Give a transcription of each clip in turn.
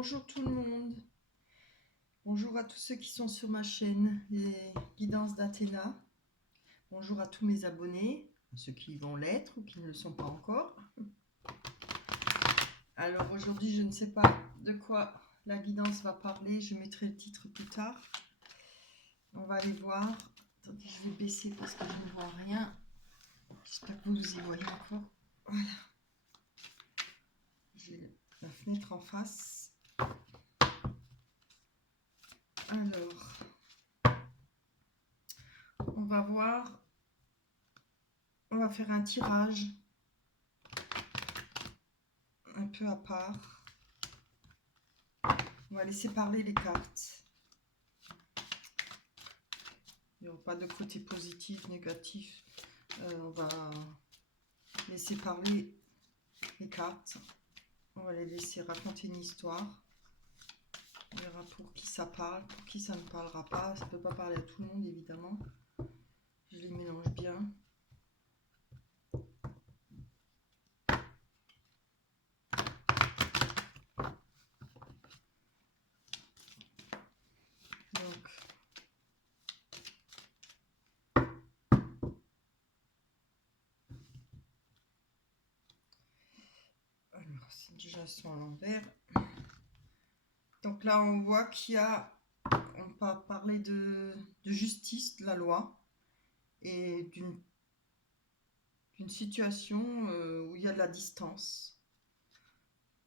Bonjour tout le monde, bonjour à tous ceux qui sont sur ma chaîne, les guidances d'Athéna. Bonjour à tous mes abonnés, ceux qui vont l'être ou qui ne le sont pas encore. Alors aujourd'hui, je ne sais pas de quoi la guidance va parler, je mettrai le titre plus tard. On va aller voir. Attendez, je vais baisser parce que je ne vois rien. J'espère que vous y voyez encore. Voilà. J'ai la fenêtre en face. Alors, on va voir. On va faire un tirage un peu à part. On va laisser parler les cartes. Il n'y aura pas de côté positif, négatif. On va laisser parler les cartes. On va les laisser raconter une histoire. On verra pour qui ça parle, pour qui ça ne parlera pas. Ça ne peut pas parler à tout le monde, évidemment. Je les mélange bien. Donc, alors, c'est déjà sont à l'envers. Donc là, on voit qu'il y a, on va parler de justice, de la loi, et d'une situation où il y a de la distance.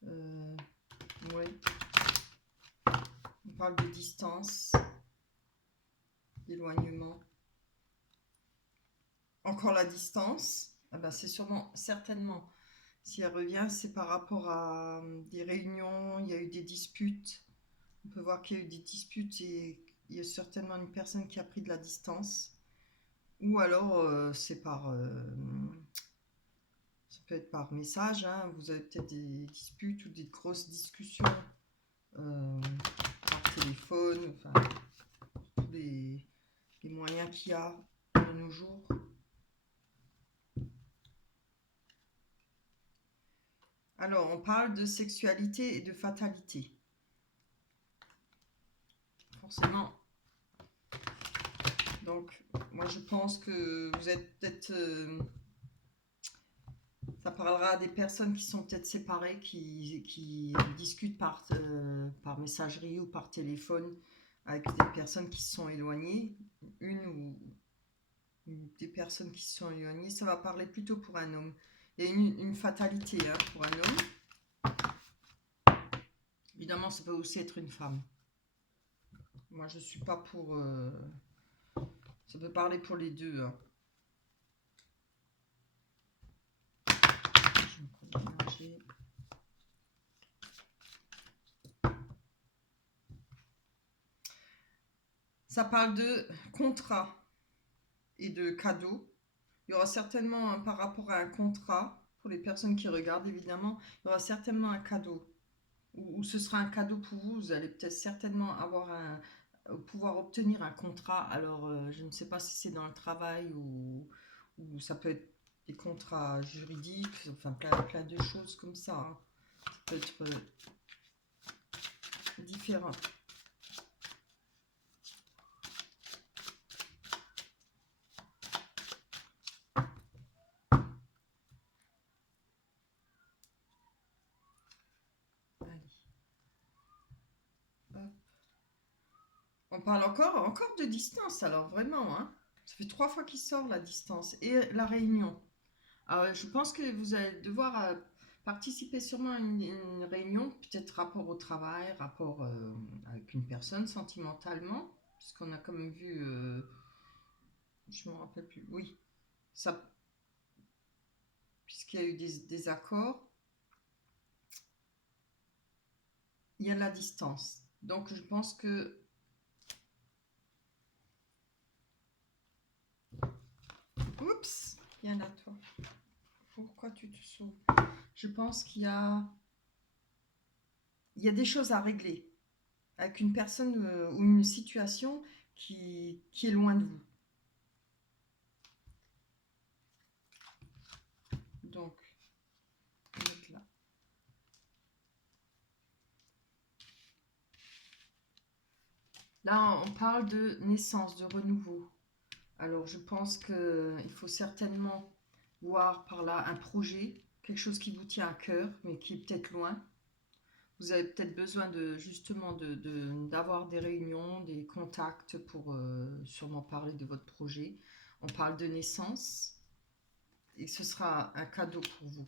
Ouais. On parle de distance, d'éloignement. Encore la distance, ah ben c'est certainement, si elle revient, c'est par rapport à des réunions, il y a eu des disputes. On peut voir qu'il y a eu des disputes et il y a certainement une personne qui a pris de la distance. Ou alors c'est ça peut être par message, hein. Vous avez peut-être des disputes ou des grosses discussions par téléphone, enfin tous les moyens qu'il y a de nos jours. Alors, on parle de sexualité et de fatalité. Forcément. Donc, moi, je pense que vous êtes peut-être... ça parlera à des personnes qui sont peut-être séparées, qui discutent par messagerie ou par téléphone avec des personnes qui se sont éloignées. Une ou des personnes qui se sont éloignées. Ça va parler plutôt pour un homme. Il y a une fatalité hein, pour un homme. Évidemment, ça peut aussi être une femme. Moi, je ne suis pas pour... ça peut parler pour les deux. Hein. Je vais mélanger. Ça parle de contrat et de cadeaux. Il y aura certainement, par rapport à un contrat, pour les personnes qui regardent évidemment, il y aura certainement un cadeau. Ou ce sera un cadeau pour vous. Vous allez peut-être certainement pouvoir obtenir un contrat. Alors, je ne sais pas si c'est dans le travail ou ça peut être des contrats juridiques, enfin plein de choses comme ça. Hein. Ça peut être différent. On parle encore de distance, alors vraiment. Hein. Ça fait 3 fois qu'il sort la distance et la réunion. Alors, je pense que vous allez devoir participer sûrement à une réunion, peut-être rapport au travail, rapport avec une personne sentimentalement, puisqu'on a quand même vu, je ne me rappelle plus, oui, ça, puisqu'il y a eu des accords, il y a la distance. Donc, je pense que... Oups, viens là, toi. Pourquoi tu te sauves? Je pense qu'il y a des choses à régler avec une personne ou une situation qui est loin de vous. Donc, on va mettre là. Là, on parle de naissance, de renouveau. Alors, je pense qu'il faut certainement voir par là un projet, quelque chose qui vous tient à cœur, mais qui est peut-être loin. Vous avez peut-être besoin de justement d'avoir des réunions, des contacts pour sûrement parler de votre projet. On parle de naissance et ce sera un cadeau pour vous.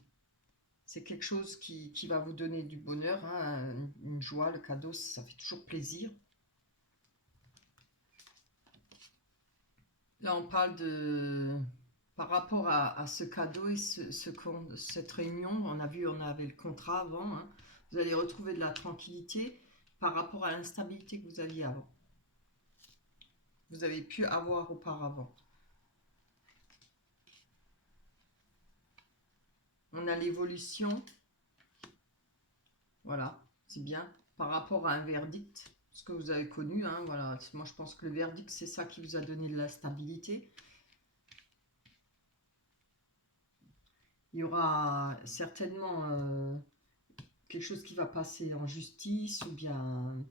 C'est quelque chose qui va vous donner du bonheur, hein, une joie. Le cadeau, ça fait toujours plaisir. Là, on parle de... Par rapport à ce cadeau et cette réunion, on a vu, on avait le contrat avant, hein, vous allez retrouver de la tranquillité par rapport à l'instabilité que vous aviez avant. Vous avez pu avoir auparavant. On a l'évolution, voilà, c'est bien, par rapport à un verdict, ce que vous avez connu, hein, voilà. Moi je pense que le verdict, c'est ça qui vous a donné de la stabilité. Il y aura certainement quelque chose qui va passer en justice, ou bien,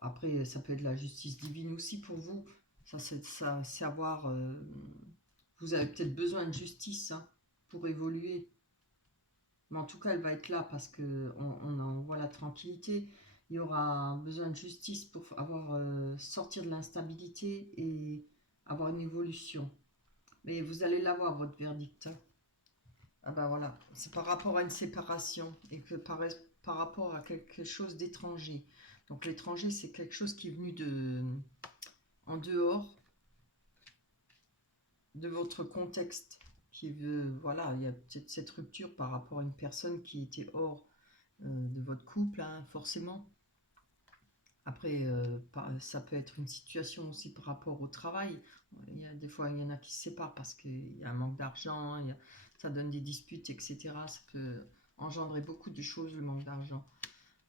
après, ça peut être la justice divine aussi pour vous. Ça, c'est avoir, vous avez peut-être besoin de justice, hein, pour évoluer. Mais en tout cas, elle va être là parce que on envoie la tranquillité. Il y aura besoin de justice pour avoir sortir de l'instabilité et avoir une évolution. Mais vous allez l'avoir, votre verdict, hein. Ah ben voilà, c'est par rapport à une séparation et que par rapport à quelque chose d'étranger. Donc l'étranger, c'est quelque chose qui est venu en dehors de votre contexte. Qui veut, voilà, il y a peut-être cette rupture par rapport à une personne qui était hors de votre couple, hein, forcément. Après, ça peut être une situation aussi par rapport au travail. Des fois, il y en a qui se séparent parce qu'il y a un manque d'argent, ça donne des disputes, etc. Ça peut engendrer beaucoup de choses, le manque d'argent.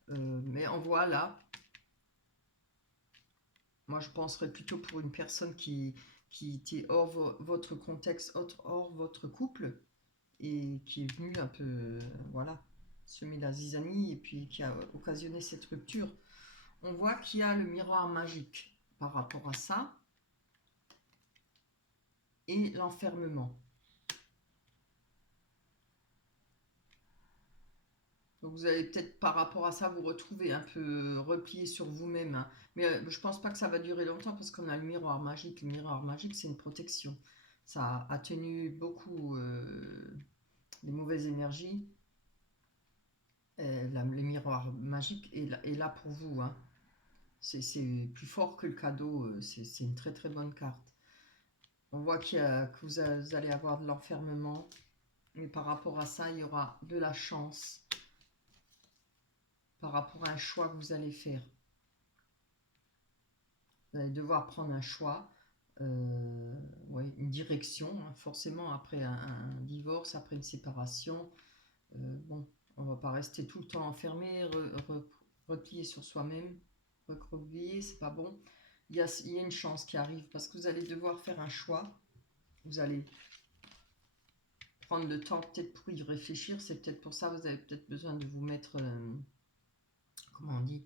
Mais on voit là, moi je penserais plutôt pour une personne qui était hors votre contexte, hors votre couple, et qui est venue un peu, voilà, semer la zizanie, et puis qui a occasionné cette rupture. On voit qu'il y a le miroir magique par rapport à ça et l'enfermement. Donc vous allez peut-être par rapport à ça vous retrouver un peu replié sur vous-même, hein. Mais je pense pas que ça va durer longtemps parce qu'on a le miroir magique. Le miroir magique, c'est une protection. Ça atténue beaucoup les mauvaises énergies. Les miroirs magiques est là pour vous, hein. C'est plus fort que le cadeau. C'est une très très bonne carte. On voit que vous allez avoir de l'enfermement. Mais par rapport à ça, il y aura de la chance par rapport à un choix que vous allez faire. Vous allez devoir prendre un choix, ouais, une direction, hein, forcément après un divorce, après une séparation. Bon, on ne va pas rester tout le temps enfermé, replié sur soi-même, recroquevillé, c'est pas bon. Il y a une chance qui arrive parce que vous allez devoir faire un choix. Vous allez prendre le temps peut-être pour y réfléchir. C'est peut-être pour ça que vous avez peut-être besoin de vous mettre, comment on dit,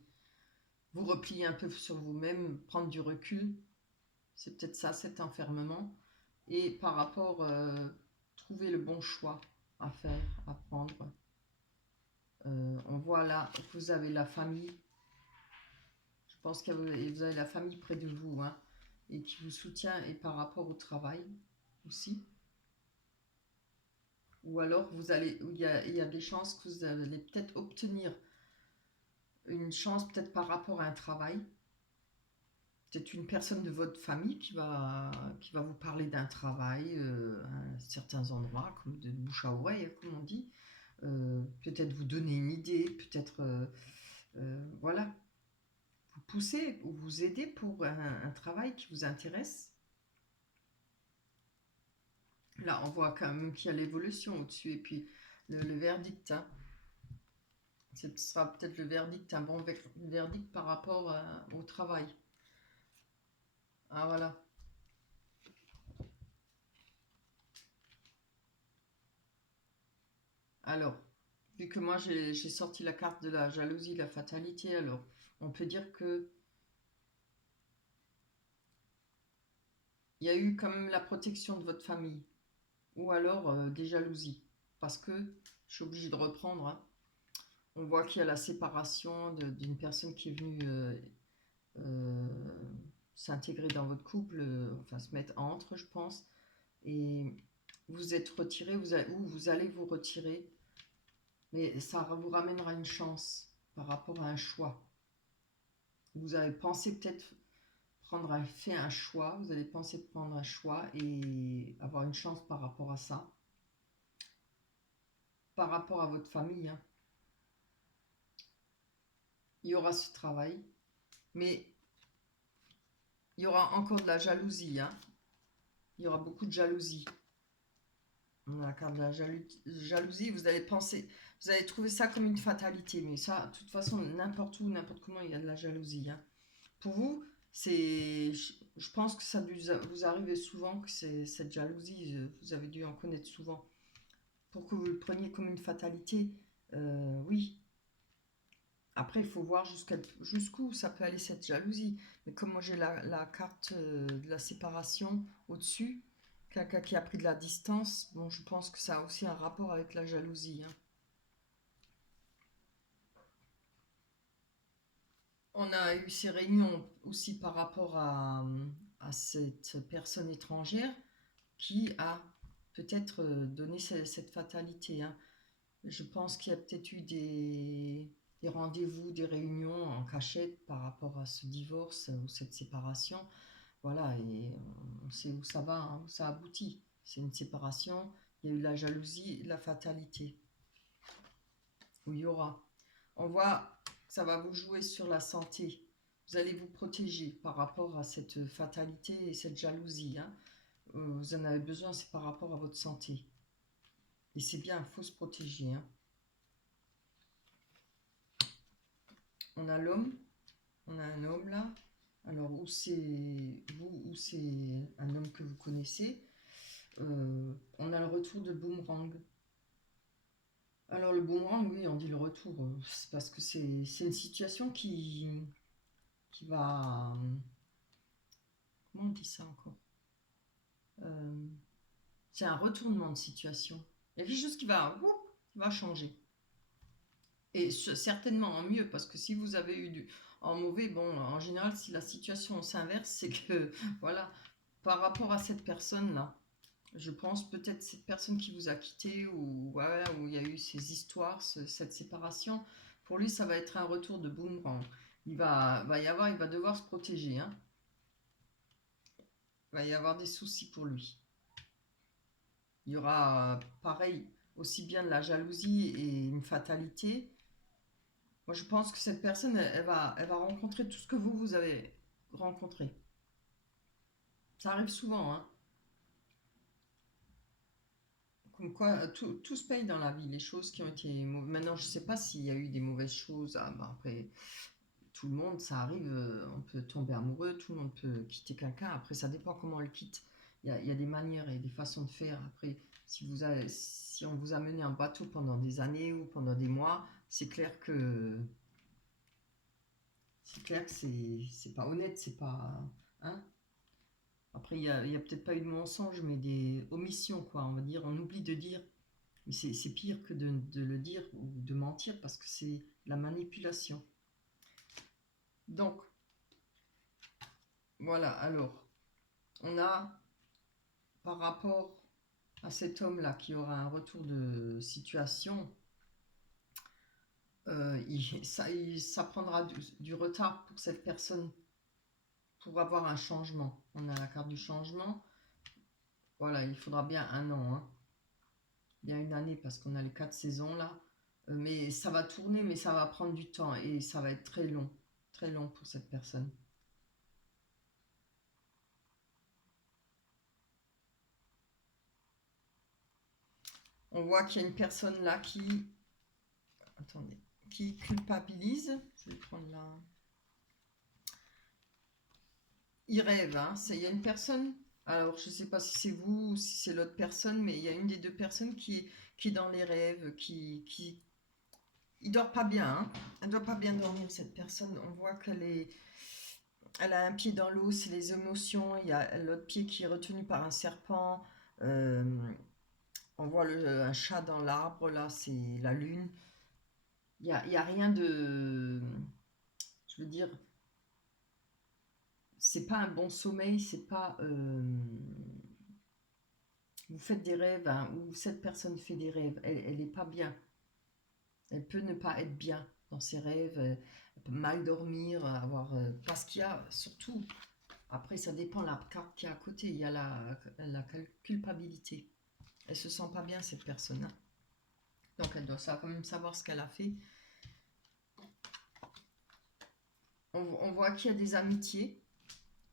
vous replier un peu sur vous-même, prendre du recul. C'est peut-être ça, cet enfermement. Et par rapport, trouver le bon choix à faire, à prendre. On voit là que vous avez la famille. Je pense que vous avez la famille près de vous, hein, et qui vous soutient, et par rapport au travail aussi. Ou alors il y a des chances que vous allez peut-être obtenir une chance peut-être par rapport à un travail. Peut-être une personne de votre famille qui va vous parler d'un travail à certains endroits, comme de bouche à oreille, comme on dit. Peut-être vous donner une idée, peut-être voilà, vous pousser ou vous aider pour un travail qui vous intéresse. Là, on voit quand même qu'il y a l'évolution au-dessus, et puis le verdict, hein. Ce sera peut-être le verdict, un bon verdict par rapport au travail. Ah voilà. Alors, vu que moi j'ai sorti la carte de la jalousie, la fatalité, alors on peut dire que il y a eu quand même la protection de votre famille. Ou alors des jalousies. Parce que, je suis obligée de reprendre, hein, on voit qu'il y a la séparation d'une personne qui est venue euh, s'intégrer dans votre couple, enfin se mettre entre, je pense. Et vous êtes retiré, ou vous allez vous retirer. Mais ça vous ramènera une chance par rapport à un choix. Vous avez pensé peut-être fait un choix, vous allez penser prendre un choix et avoir une chance par rapport à ça, par rapport à votre famille, hein. Il y aura ce travail, mais il y aura encore de la jalousie, hein. Il y aura beaucoup de jalousie. On a la carte de la jalousie, vous allez penser, vous allez trouver ça comme une fatalité, mais ça, de toute façon, n'importe où, n'importe comment, il y a de la jalousie, hein. Pour vous, je pense que ça vous arrive souvent, que c'est cette jalousie, vous avez dû en connaître souvent. Pour que vous le preniez comme une fatalité, oui. Après, il faut voir jusqu'où ça peut aller cette jalousie. Mais comme moi j'ai la carte de la séparation au-dessus, quelqu'un qui a pris de la distance, bon, je pense que ça a aussi un rapport avec la jalousie, hein. On a eu ces réunions aussi par rapport à cette personne étrangère qui a peut-être donné cette fatalité, hein. Je pense qu'il y a peut-être eu des rendez-vous, des réunions en cachette par rapport à ce divorce ou cette séparation. Voilà, et on sait où ça va, hein, où ça aboutit. C'est une séparation, il y a eu la jalousie, la fatalité, où il y aura. On voit que ça va vous jouer sur la santé. Vous allez vous protéger par rapport à cette fatalité et cette jalousie, hein. Vous en avez besoin, c'est par rapport à votre santé. Et c'est bien, il faut se protéger, hein. On a l'homme, on a un homme là. Alors, ou c'est vous, ou c'est un homme que vous connaissez. On a le retour de boomerang. Alors, le boomerang, oui, on dit le retour. C'est parce que c'est une situation qui va. Comment on dit ça encore? Euh, c'est un retournement de situation. Il y a quelque chose qui va changer. Et certainement en mieux, parce que si vous avez eu en mauvais, bon, en général, si la situation s'inverse, c'est que, voilà, par rapport à cette personne-là, je pense peut-être cette personne qui vous a quitté, ou voilà, où il y a eu ces histoires, cette séparation, pour lui, ça va être un retour de boomerang. Il va devoir se protéger, hein. Il va y avoir des soucis pour lui. Il y aura, pareil, aussi bien de la jalousie et une fatalité. Moi, je pense que cette personne, elle va rencontrer tout ce que vous avez rencontré. Ça arrive souvent, hein. Comme quoi, tout se paye dans la vie. Les choses qui ont été mauvaises. Maintenant, je ne sais pas s'il y a eu des mauvaises choses. Ah, bah, après, tout le monde, ça arrive. On peut tomber amoureux, tout le monde peut quitter quelqu'un. Après, ça dépend comment on le quitte. Il y a des manières et des façons de faire. Après, si on vous a mené en bateau pendant des années ou pendant des mois, c'est clair que c'est pas honnête, c'est pas, hein. Après, il y a peut-être pas eu de mensonge, mais des omissions, quoi. On va dire, on oublie de dire. Mais c'est pire que de le dire ou de mentir parce que c'est la manipulation. Donc, voilà, alors, on a par rapport à cet homme-là qui aura un retour de situation, ça prendra du retard pour cette personne pour avoir un changement. On a la carte du changement. Voilà, il faudra bien un an, hein. Bien une année parce qu'on a les 4 saisons là. Mais ça va tourner, mais ça va prendre du temps et ça va être très long pour cette personne. On voit qu'il y a une personne là attendez, qui culpabilise. Je vais prendre là. Il rêve, hein. Il y a une personne. Alors, je ne sais pas si c'est vous ou si c'est l'autre personne, mais il y a une des deux personnes qui est dans les rêves, il dort pas bien, hein. Elle doit pas bien dormir, cette personne. On voit qu'elle est. elle a un pied dans l'eau, c'est les émotions. Il y a l'autre pied qui est retenu par un serpent. Euh, on voit un chat dans l'arbre, là, c'est la lune. Il y a rien de... Je veux dire, c'est pas un bon sommeil, c'est pas... vous faites des rêves, hein, ou cette personne fait des rêves, elle est pas bien. Elle peut ne pas être bien dans ses rêves, elle peut mal dormir, avoir... parce qu'il y a surtout... Après, ça dépend la carte qui est à côté. Il y a la culpabilité. Elle se sent pas bien, cette personne. Hein. Donc, elle doit quand même savoir ce qu'elle a fait. On voit qu'il y a des amitiés.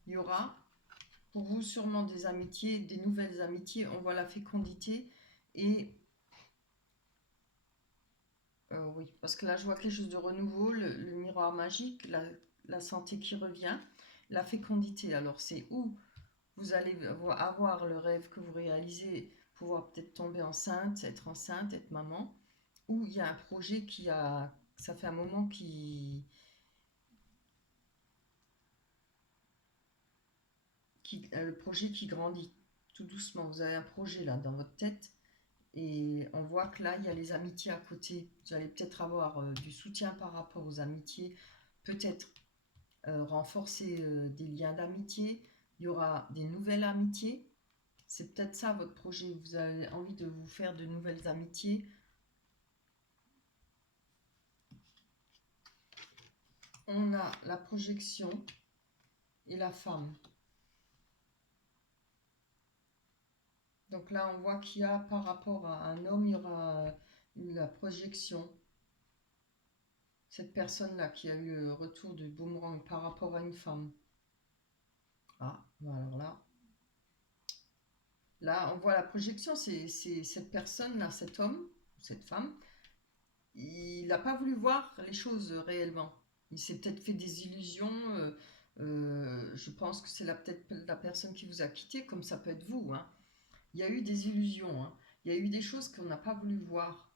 Il y aura pour vous sûrement des amitiés, des nouvelles amitiés. On voit la fécondité. Et oui, parce que là, je vois quelque chose de renouveau. Le miroir magique, la santé qui revient. La fécondité, alors c'est où vous allez avoir le rêve que vous réalisez, pouvoir peut-être tomber enceinte, être maman, ou il y a un projet ça fait un moment le projet qui grandit tout doucement. Vous avez un projet là dans votre tête et on voit que là il y a les amitiés à côté. Vous allez peut-être avoir du soutien par rapport aux amitiés, peut-être renforcer des liens d'amitié. Il y aura des nouvelles amitiés. C'est peut-être ça votre projet. Vous avez envie de vous faire de nouvelles amitiés. On a la projection et la femme. Donc là, on voit qu'il y a par rapport à un homme, il y aura la projection. Cette personne-là qui a eu le retour du boomerang par rapport à une femme. Ah, alors là. Là, on voit la projection, c'est cette personne-là, cet homme, cette femme, il n'a pas voulu voir les choses réellement. Il s'est peut-être fait des illusions. Je pense que c'est peut-être la personne qui vous a quitté, comme ça peut être vous. Hein. Il y a eu des illusions. Hein. Il y a eu des choses qu'on n'a pas voulu voir.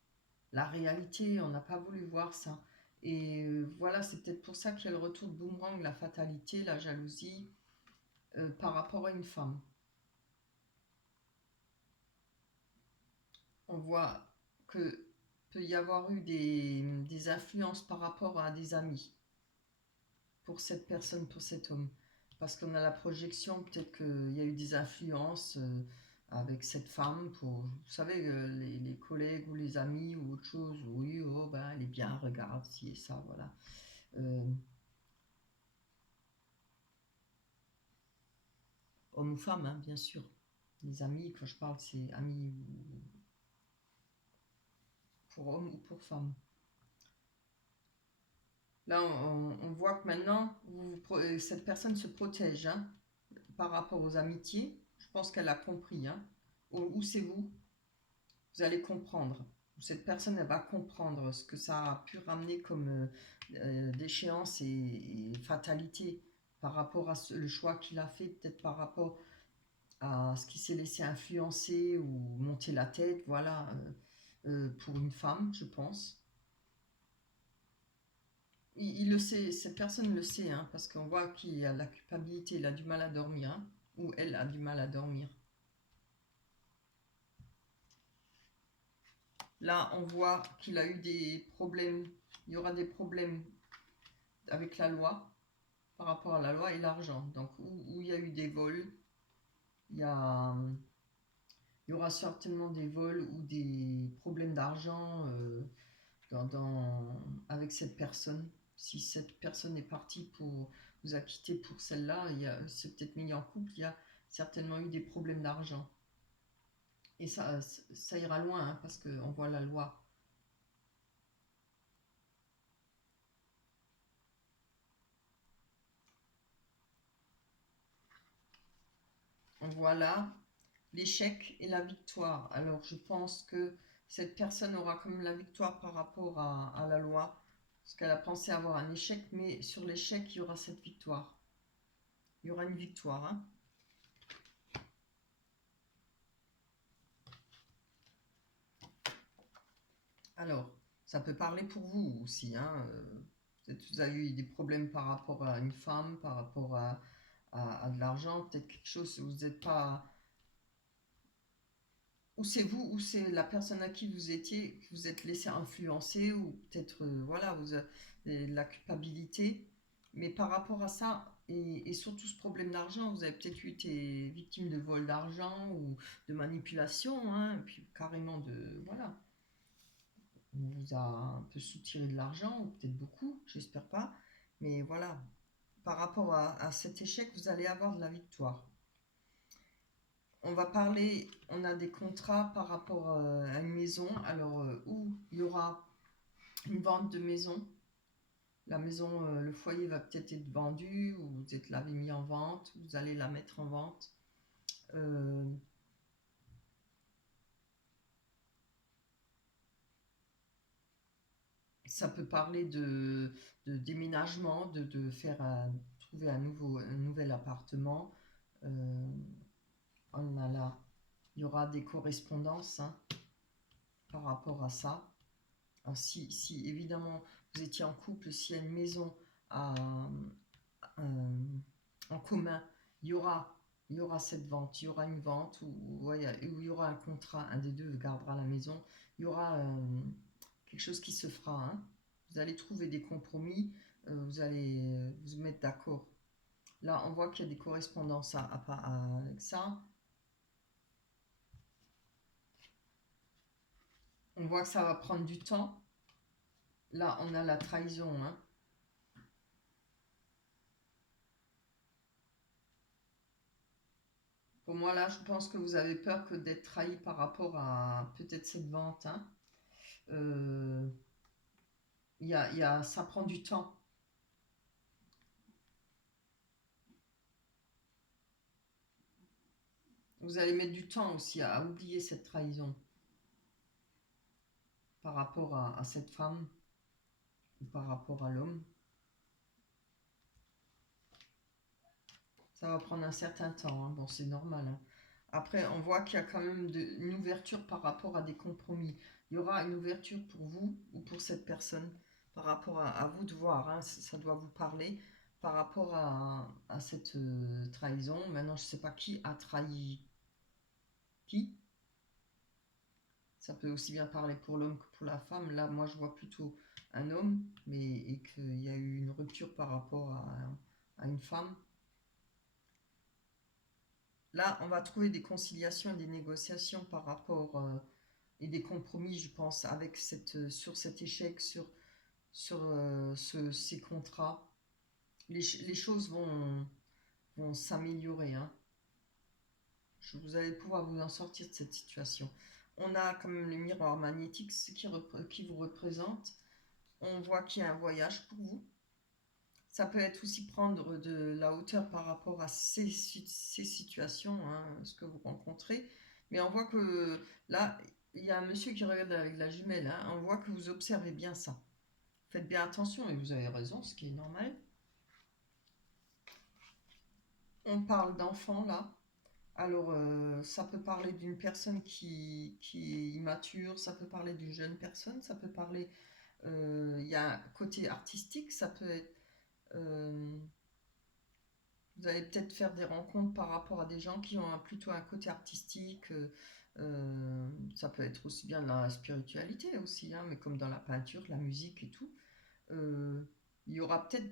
La réalité, on n'a pas voulu voir ça. Et voilà, c'est peut-être pour ça qu'il y a le retour de boomerang, la fatalité, la jalousie par rapport à une femme. On voit que peut y avoir eu des influences par rapport à des amis pour cette personne, pour cet homme. Parce qu'on a la projection, peut-être qu'il y a eu des influences avec cette femme pour, vous savez, les collègues ou les amis ou autre chose. Oui, oh, ben, elle est bien, regarde, si et ça, voilà. Euh, homme ou femme, hein, bien sûr. Les amis, quand je parle, c'est amis pour homme ou pour femme. Là, on voit que maintenant, cette personne se protège hein, par rapport aux amitiés. Je pense qu'elle a compris. Hein. Ou c'est vous, vous allez comprendre. Cette personne, elle va comprendre ce que ça a pu ramener comme déchéance et fatalité par rapport à le choix qu'il a fait, peut-être par rapport à ce qu'il s'est laissé influencer ou monter la tête, voilà, pour une femme, je pense. Il le sait, cette personne le sait, hein, parce qu'on voit qu'il a la culpabilité, il a du mal à dormir, hein, ou elle a du mal à dormir. Là, on voit qu'il a eu des problèmes, il y aura des problèmes avec la loi, par rapport à la loi et l'argent. Donc, où il y a eu des vols, il y a, il y aura certainement des vols ou des problèmes d'argent avec cette personne. Si cette personne est partie pour vous a quitté pour celle-là, c'est peut-être mis en couple, il y a certainement eu des problèmes d'argent. Et ça ira loin hein, parce qu'on voit la loi. On voit là l'échec et la victoire. Alors je pense que cette personne aura comme la victoire par rapport à la loi, parce qu'elle a pensé avoir un échec, mais sur l'échec, il y aura cette victoire. Il y aura une victoire. Hein. Alors, ça peut parler pour vous aussi. Hein. Peut-être que vous avez eu des problèmes par rapport à une femme, par rapport à de l'argent, peut-être quelque chose où vous n'êtes pas... Ou c'est vous, ou c'est la personne à qui vous étiez, que vous êtes laissé influencer, ou peut-être, voilà, vous avez la culpabilité. Mais par rapport à ça, et surtout ce problème d'argent, vous avez peut-être été victime de vol d'argent ou de manipulation, hein, et puis carrément de... Voilà, on vous a un peu soutiré de l'argent, ou peut-être beaucoup, j'espère pas. Mais voilà, par rapport à cet échec, vous allez avoir de la victoire. On va parler, on a des contrats par rapport à une maison, alors où il y aura une vente de maison. La maison, le foyer va peut-être être vendu, ou vous êtes l'avez mis en vente, vous allez la mettre en vente. Euh, Ça peut parler de déménagement, de faire trouver un nouvel appartement. Euh, on a là, il y aura des correspondances, hein, par rapport à ça. Alors, si évidemment vous étiez en couple, s'il y a une maison à, en commun, il y aura, il y aura cette vente, il y aura une vente où il y aura un contrat, un des deux gardera la maison, il y aura quelque chose qui se fera, hein. Vous allez trouver des compromis, vous allez vous mettre d'accord. Là, on voit qu'il y a des correspondances avec ça. On voit que ça va prendre du temps. Là, on a la trahison, hein. Pour moi, là, je pense que vous avez peur que d'être trahi par rapport à peut-être cette vente, hein. Euh, ça prend du temps. Vous allez mettre du temps aussi à oublier cette trahison par rapport à cette femme ou par rapport à l'homme. Ça va prendre un certain temps, hein. Bon, c'est normal, hein. Après, on voit qu'il y a quand même une ouverture par rapport à des compromis. Il y aura une ouverture pour vous ou pour cette personne par rapport à vous de voir, hein, ça doit vous parler par rapport à cette trahison. Maintenant, je ne sais pas qui a trahi qui. Ça peut aussi bien parler pour l'homme que pour la femme. Là, moi, je vois plutôt un homme, mais et qu'il y a eu une rupture par rapport à une femme. Là, on va trouver des conciliations et des négociations par rapport et des compromis, je pense, avec sur cet échec, sur ces contrats. Les choses vont s'améliorer, hein. Vous allez pouvoir vous en sortir de cette situation. On a quand même le miroir magnétique, ce qui vous représente. On voit qu'il y a un voyage pour vous. Ça peut être aussi prendre de la hauteur par rapport à ces situations, hein, ce que vous rencontrez. Mais on voit que là, il y a un monsieur qui regarde avec la jumelle, hein. On voit que vous observez bien ça. Faites bien attention, et vous avez raison, ce qui est normal. On parle d'enfant là. Alors, ça peut parler d'une personne qui est immature, ça peut parler d'une jeune personne, ça peut parler... Il y a un côté artistique, ça peut être... euh, vous allez peut-être faire des rencontres par rapport à des gens qui ont plutôt un côté artistique. Ça peut être aussi bien de la spiritualité aussi, hein, mais comme dans la peinture, la musique et tout. Euh, il y aura peut-être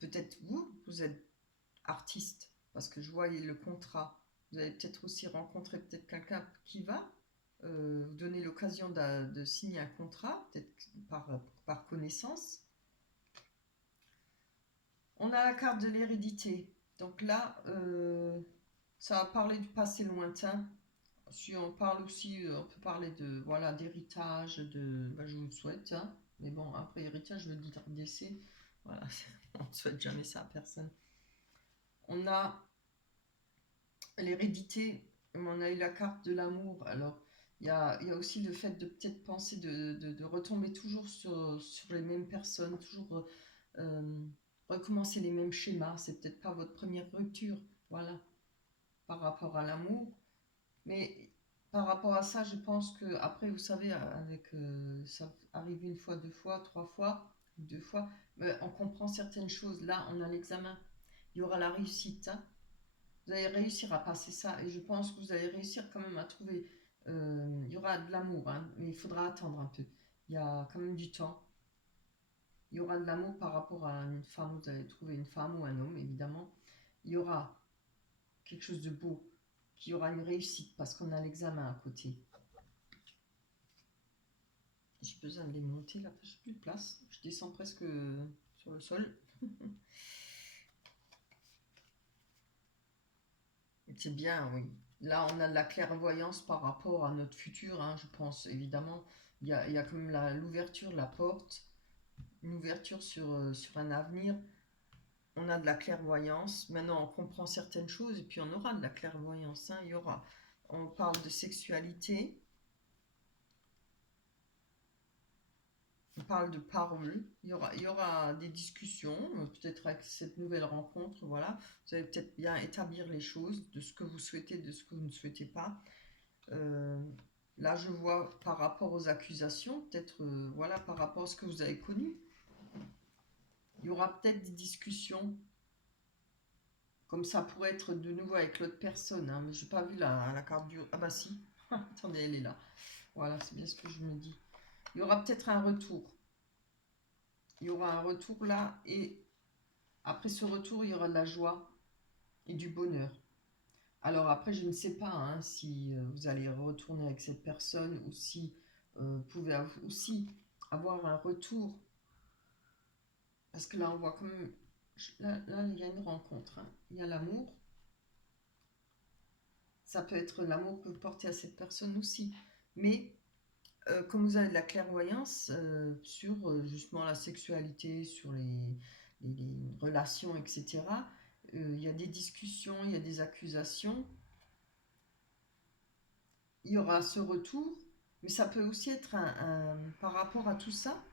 peut-être vous êtes artiste, parce que je vois le contrat. Vous allez peut-être aussi rencontrer peut-être quelqu'un qui va vous donner l'occasion de signer un contrat, peut-être par connaissance. On a la carte de l'hérédité. Donc là, ça va parler du passé lointain. Si on parle aussi, on peut parler de voilà d'héritage, je vous le souhaite, hein. Mais bon, après héritage, je veux dire décès. Voilà, on ne souhaite jamais ça à personne. On a l'hérédité, on a eu la carte de l'amour. Alors, il y a aussi le fait de peut-être penser de retomber toujours sur les mêmes personnes, toujours euh, recommencer les mêmes schémas. C'est peut-être pas votre première rupture, voilà, par rapport à l'amour. Mais par rapport à ça, je pense que après, vous savez, avec ça arrive une fois, deux fois, trois fois, deux fois, on comprend certaines choses. Là, on a l'examen. Il y aura la réussite, hein. Vous allez réussir à passer ça et je pense que vous allez réussir quand même à trouver. Il y aura de l'amour, hein, mais il faudra attendre un peu. Il y a quand même du temps. Il y aura de l'amour par rapport à une femme. Vous allez trouver une femme ou un homme, évidemment. Il y aura quelque chose de beau. Qu'il y aura une réussite parce qu'on a l'examen à côté. J'ai besoin de les monter là, j'ai plus de place. Je descends presque sur le sol. C'est bien, oui. Là, on a de la clairvoyance par rapport à notre futur, hein, je pense, évidemment. Il y a comme l'ouverture de la porte, une ouverture sur un avenir. On a de la clairvoyance. Maintenant, on comprend certaines choses et puis on aura de la clairvoyance, hein, il y aura. On parle de sexualité, on parle de paroles. Il y aura des discussions, peut-être avec cette nouvelle rencontre, voilà. Vous allez peut-être bien établir les choses, de ce que vous souhaitez, de ce que vous ne souhaitez pas. Euh, Là, je vois par rapport aux accusations, peut-être, voilà, par rapport à ce que vous avez connu, il y aura peut-être des discussions, comme ça pourrait être de nouveau avec l'autre personne, hein, mais j'ai pas vu la carte du... Ah bah si, attendez, elle est là. Voilà, c'est bien ce que je me dis. Il y aura peut-être un retour. Il y aura un retour là, et après ce retour, il y aura de la joie et du bonheur. Alors après, je ne sais pas, hein, si vous allez retourner avec cette personne ou si vous pouvez aussi avoir un retour. Parce que là, on voit comme... Là, il y a une rencontre, hein. Il y a l'amour. Ça peut être l'amour que vous portez à cette personne aussi. Mais comme vous avez de la clairvoyance sur justement la sexualité, sur les relations, etc., il y a des discussions, il y a des accusations. Il y aura ce retour, mais ça peut aussi être par rapport à tout ça,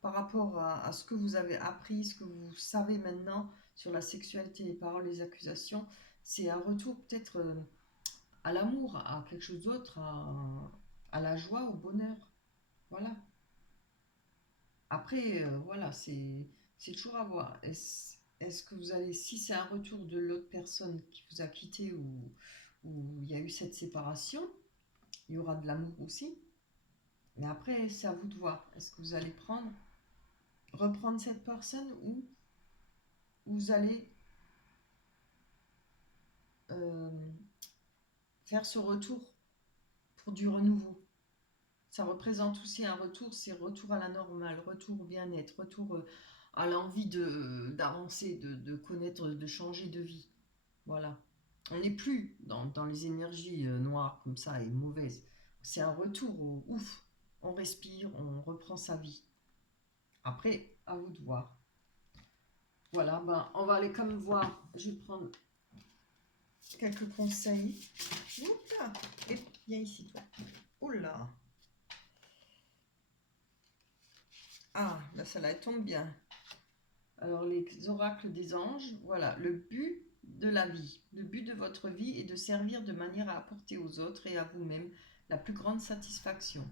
par rapport à ce que vous avez appris, ce que vous savez maintenant sur la sexualité, les paroles, les accusations, c'est un retour peut-être à l'amour, à quelque chose d'autre, à la joie, au bonheur. Voilà. Après, voilà, c'est toujours à voir. Est-ce que vous allez, si c'est un retour de l'autre personne qui vous a quitté ou il y a eu cette séparation, il y aura de l'amour aussi. Mais après, c'est à vous de voir. Est-ce que vous allez reprendre cette personne ou vous allez euh, faire ce retour pour du renouveau? Ça représente aussi un retour, c'est retour à la normale, retour au bien-être, retour à l'envie d'avancer, de connaître, de changer de vie. Voilà. On n'est plus dans les énergies noires comme ça et mauvaises. C'est un retour au ouf. On respire, on reprend sa vie. Après, à vous de voir. Voilà, ben, on va aller comme voir. Je vais prendre quelques conseils. Oups, et viens ici, toi. Oula. Ah, là, celle-là, elle tombe bien. Alors, les oracles des anges, voilà. Le but de la vie, le but de votre vie est de servir de manière à apporter aux autres et à vous-même la plus grande satisfaction.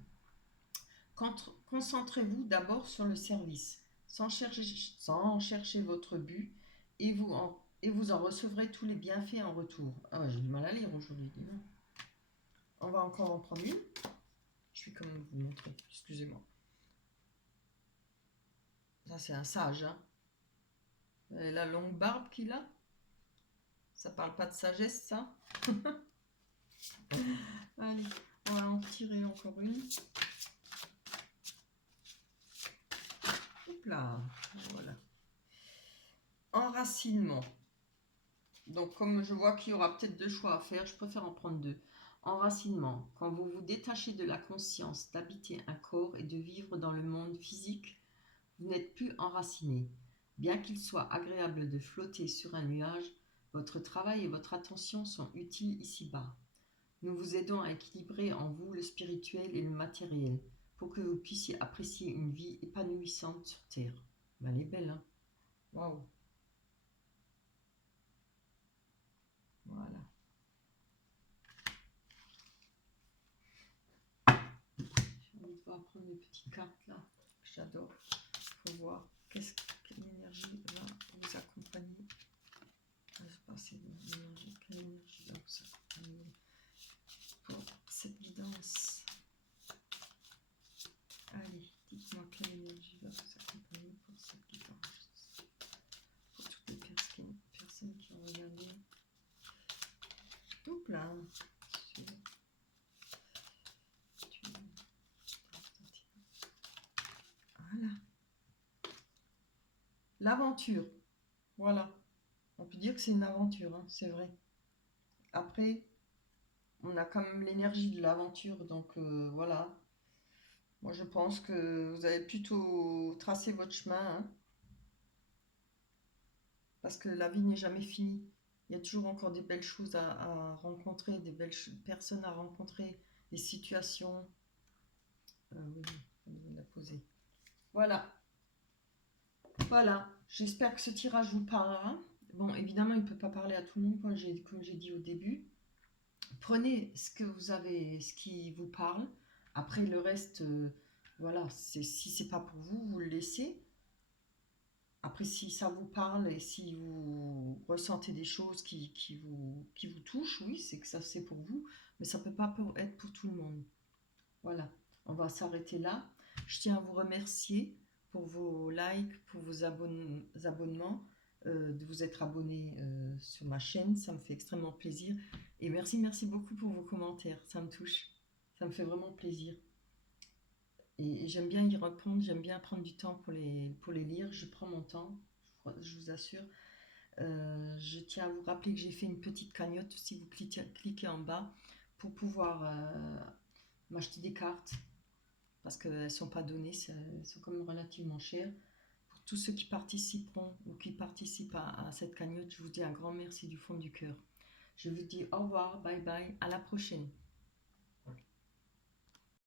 Concentrez-vous d'abord sur le service, sans chercher votre but, et vous en recevrez tous les bienfaits en retour. Ah, j'ai du mal à lire aujourd'hui, dis donc. On va encore en prendre une. Je vais quand même vous montrer, excusez-moi. Ça, c'est un sage, hein. Et la longue barbe qu'il a, ça parle pas de sagesse, ça. Allez, on va en tirer encore une. Hop là, voilà. Enracinement. Donc, comme je vois qu'il y aura peut-être deux choix à faire, je préfère en prendre deux. Enracinement. Quand vous vous détachez de la conscience d'habiter un corps et de vivre dans le monde physique, vous n'êtes plus enraciné. Bien qu'il soit agréable de flotter sur un nuage, votre travail et votre attention sont utiles ici-bas. Nous vous aidons à équilibrer en vous le spirituel et le matériel pour que vous puissiez apprécier une vie épanouissante sur Terre. Ben, elle est belle, hein? Waouh! Voilà. pouvoir prendre mes petites cartes là, que j'adore, pour voir quelle énergie va vous accompagner. Je sais pas, c'est l'énergie, quelle énergie va vous accompagner pour cette guidance. Allez, dites-moi quelle énergie va vous accompagner pour cette guidance. Pour toutes les personnes qui ont regardé. Oups là. Voilà. L'aventure. Voilà. On peut dire que c'est une aventure, hein, c'est vrai. Après, on a quand même l'énergie de l'aventure, donc voilà. Moi, je pense que vous avez plutôt tracé votre chemin, hein, parce que la vie n'est jamais finie. Il y a toujours encore des belles choses à rencontrer, des belles personnes à rencontrer, des situations. Oui, on devait la poser. Voilà. Voilà. J'espère que ce tirage vous parlera. Bon, évidemment, il ne peut pas parler à tout le monde, comme j'ai dit au début. Prenez ce que vous avez, ce qui vous parle. Après, le reste, voilà, si c'est pas pour vous, vous le laissez. Après, si ça vous parle et si vous ressentez des choses qui vous touchent, oui, c'est que ça c'est pour vous, mais ça peut pas être pour tout le monde. Voilà, on va s'arrêter là. Je tiens à vous remercier pour vos likes, pour vos abonnements, de vous être abonné sur ma chaîne, ça me fait extrêmement plaisir. Et merci beaucoup pour vos commentaires, ça me touche, ça me fait vraiment plaisir. Et j'aime bien y répondre, j'aime bien prendre du temps pour les lire, je prends mon temps, je vous assure. Je tiens à vous rappeler que j'ai fait une petite cagnotte, si vous cliquez en bas, pour pouvoir m'acheter des cartes, parce qu'elles ne sont pas données, elles sont quand même relativement chères. Pour tous ceux qui participeront ou qui participent à cette cagnotte, je vous dis un grand merci du fond du cœur. Je vous dis au revoir, bye bye, à la prochaine.